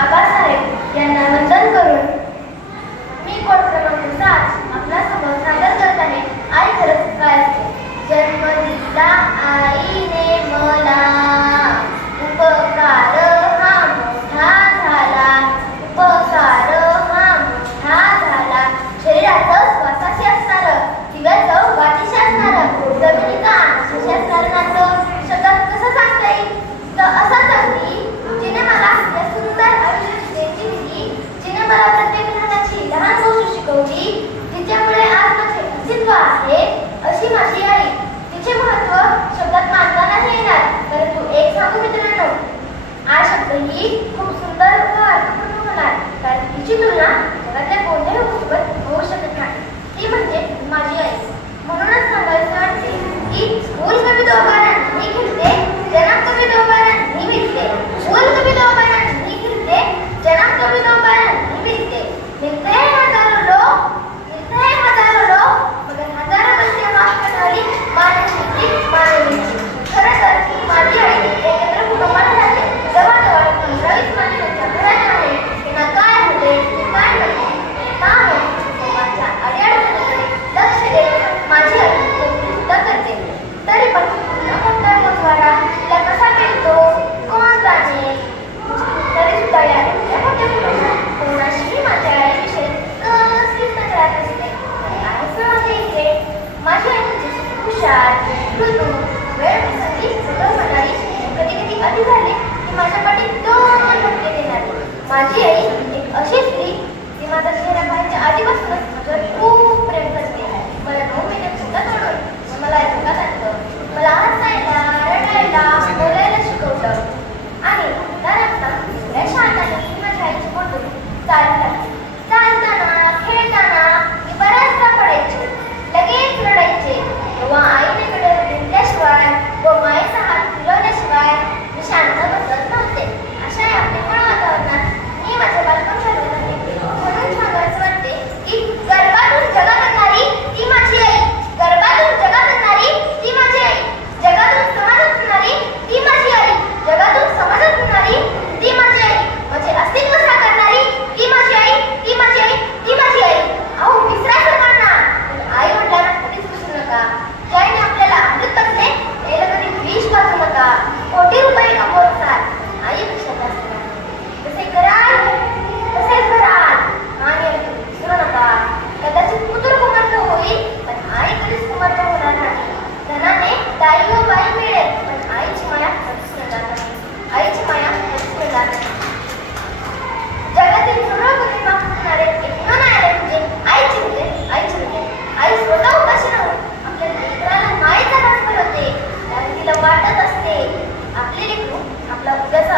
आबासाहेब यांना वंदन करून मी कोड क्रमांक 7 आपल्यासमोर सादर करत आहे. आई खरंच काय असते. जन्म दिला आईने मला, उपकार हा मोठा झाला, उपकार हा मोठा झाला. शरीराचं श्वासाशी असणारं, दिव्याचं वाटीशी असणारं, जमिनीचं आकाशाशी असणारं नातं शब्दात कसं सांगता येईल. तर असं सांगली जिने मला या सुंदर आयुष्याची देणगी दिली, जिने मला प्रत्येक लहानाची लहान गोष्ट शिकवली, जिच्यामुळे आज माझे अस्तित्व आहे, अशी माझी आई. तिचे महत्त्व शब्दात मांडता नाही येणार, परंतु एक सांगू मित्रांनो, हा शब्द ही खूप सुंदर व अर्थपूर्ण होणार, कारण तिची तुलना जगातल्या कोणत्याही गोष्टीवर होऊ शकत नाही. ती म्हणजे माझी आई. म्हणूनच सांगायचं वाटते की फूल कभी दो बार नहीं खिलते, जन्म कभी दो बार नहीं मिलते. फूल कभी दो बार नहीं खिलते, जन्म कभी दो बार नहीं मिलते. मिलते हैं हजारों लोग, मिलते हैं हजारों लोग, मगर हजारों बच्चे माफ करणारी मानवी. खरं तर माझी आई एकत्र कुटुंबात राहते. जवळजवळ 15-20 माणसांच्या घरात आहे. त्यांना काय होते काय नाही का कुटुंबाच्या अडीअडचणीकडे लक्ष देत माझी आई सुद्धा करते. तरी पण न कोणता मोजवारा तिला कसा मिळतो कोण जाणे. तरी सुद्धा या मोठ्या कुटुंबात कोणाशीही माझ्या आईविषयी कसलीच तक्रार नसते. आणि आहे इथे माझी आई म्हणजे हुशार, मृदू, वेळ प्रसंगी सगळं म्हणाली. कधी कधी अति झाले की माझ्या पाठीत 2 धक्के देणारी. माझी आई एक अशी स्त्री ती माझा चेहरा पाहायच्या आधीपासूनच माझ्यावर खूप प्रेम करते. मला 9 महिने सुद्धा सोडून मला जगात आणलं, मला हसायला, रडायला, बोलायला शिकवलं. आणि त्यानंतर एवढ्या शांताने माझ्या आईची बोट चालत लागली. चालताना खेळताना मी बऱ्याचदा पडायचे, लगेच रडायचे. तेव्हा आईने कडे दिल्याशिवाय व मायेचा हात फिरवल्याशिवाय मी शांत बसत नव्हते. अशा या प्रेमळ वातावरणात मी माझे बालपण घालवत आहे. म्हणून सांगायचं वाटते की गर्भातून जगात आणणारी ती माझी आई, गर्भातून जगात आणणारी ती माझी आई, जगातून समाजात आणणारी ती माझी आई, जगातून समाजात आणणारी ती माझी आई, माझे अस्तित्व साकारणारी ती माझी आई, ती माझी आई, ती माझी आई. अहो विसरायचं ना, आई म्हटल्यावर कधीच विसरू नका. ज्याने आपल्याला अमृत पाजले त्याला कधी विष पाजू नका. कोटी रुपये कमवतात, आईपेक्षा जास्त नाही. जसे कराल तसेच भराल. आणि विसरू नका. कदाचित पुत्र कुमार्त होईल पण आई कधीच कुमार्त होणार नाही. धनाने दाई व बाई मिळेल पण आईची माया कधीच मिळणार नाही. आईची माया कधीच मिळणार नाही. जगातील सर्व गुन्हे माफ करणारे एकमेव न्यायालय म्हणजे आईचे होते. आईचे होते. आई स्वतः उपाशी राहून आपल्या लेकराला मायेचा घास भरवते, कारण तिला वाटत असते आपले लेकरू आपला उद्याचा